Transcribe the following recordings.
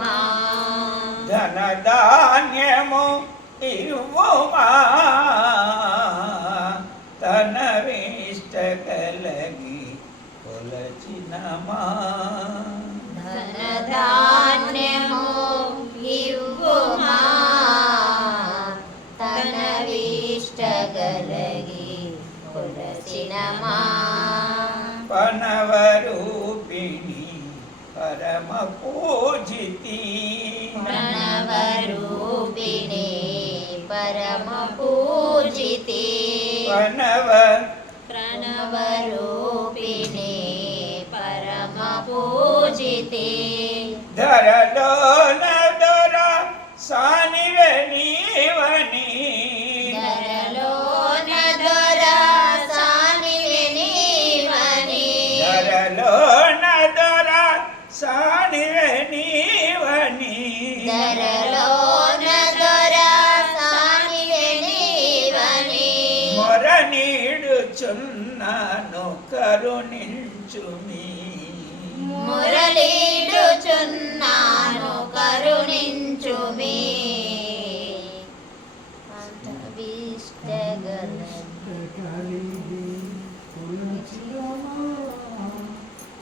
కొలచినమా ధనధాన్యము ఇవ్వమా? परमपूजिति। प्रणवरूपिणे परमपूजिति। प्रणव प्रणवरूपिणे परमपूजिते। पूजिते నీడుచున్నాను కరుణించుమి. మురళీడుచున్నాను కరుణించుమి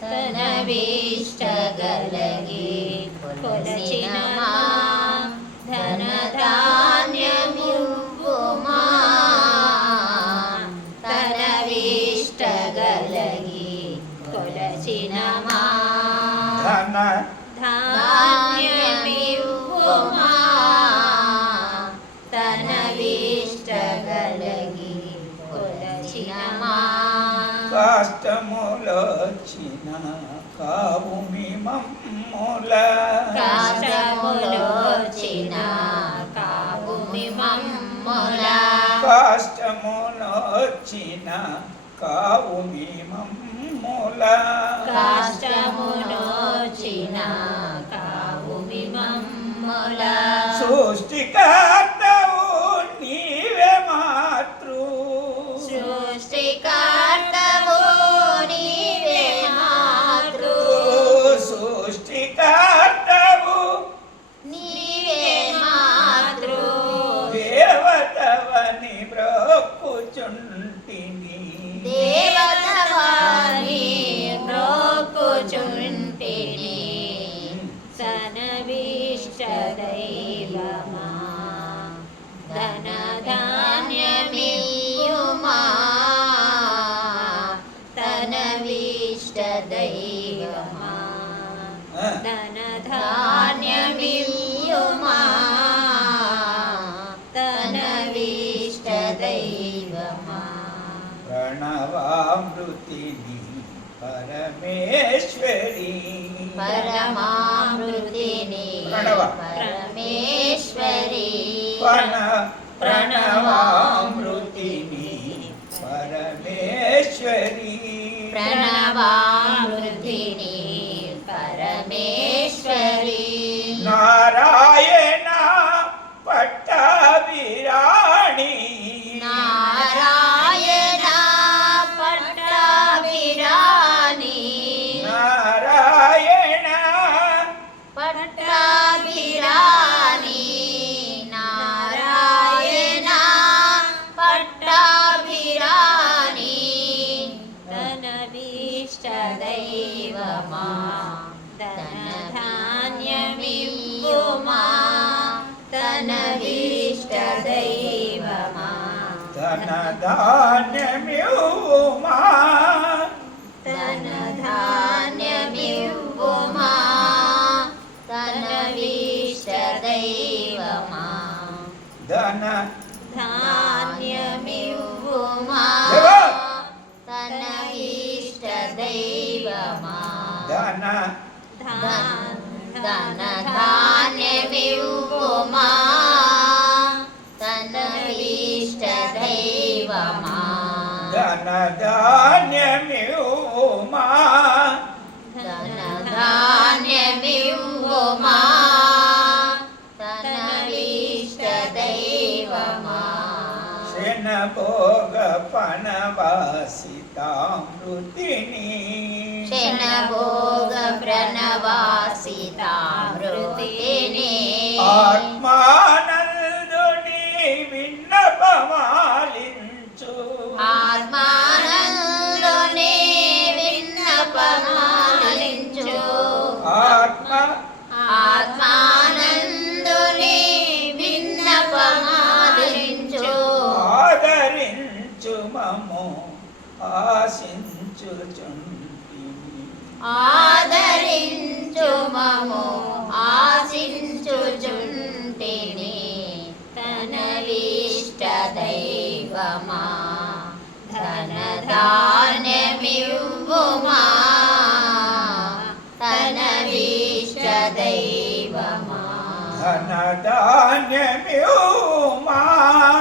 తన విష్టగలగి కొలచినమా ధన ధాన్యమివ్వుమా తన విష్టగలగి కొలచినమా కాష్టములోచిన కావుమి మమ్ముల కాష్టములోచిన కావుమి మమ్ముల కాష్టములోచిన కావుమి మమ్ముల కాష్టములోచిన కావుమి మమ్ముల ദൈവമാ. ധനധാന്യമില്ലുമാ. തനവീഷ്ട ദൈവമാ പ്രണവാമൃതിനി പരമേശ്വരി. പരമാമൃതിനി പരമേശ്വരി. പ്രണവാ நாராயணா பட்டாபிராணி. நாராயணா பட்டாபிராணி. நாராயணா பட்டாபிராணி. நாராயணா பட்டாபிராணி. தனவீஷ்ட தெய்வமா. ಧನ ಧಾನ್ಯ ಮ್ಯೂಮಾ ಧನ ಧಾನ್ಯ ಮ್ಯೂಮಾ ಧನ ವಿಷ್ಟ ದೈವಮಾ ಧನ ಧಾನ್ಯ ಮ್ಯೂಮಾ ಧನ ಇಷ್ಟ ದೈವಮಾ ಧನ ಧನ ಧನ ధన ధాన్యమ్యూమా ధన ధాన్యమివ్వుమా తన ఇష్ట దైవమా శన భోగ ప్రణవాసితామృతిని శనభోగ ప్రణవాసితామృతిని ఆత్మానందుని ఆశించుచుంటిని ఆదరించు మము ఆశించుచుంటిని తనవిష్ట దైవమా ధనధాన్యమివ్వుమా. తనవిష్ట దైవమా. ధనధాన్యమ్యూమా ధనధాన్య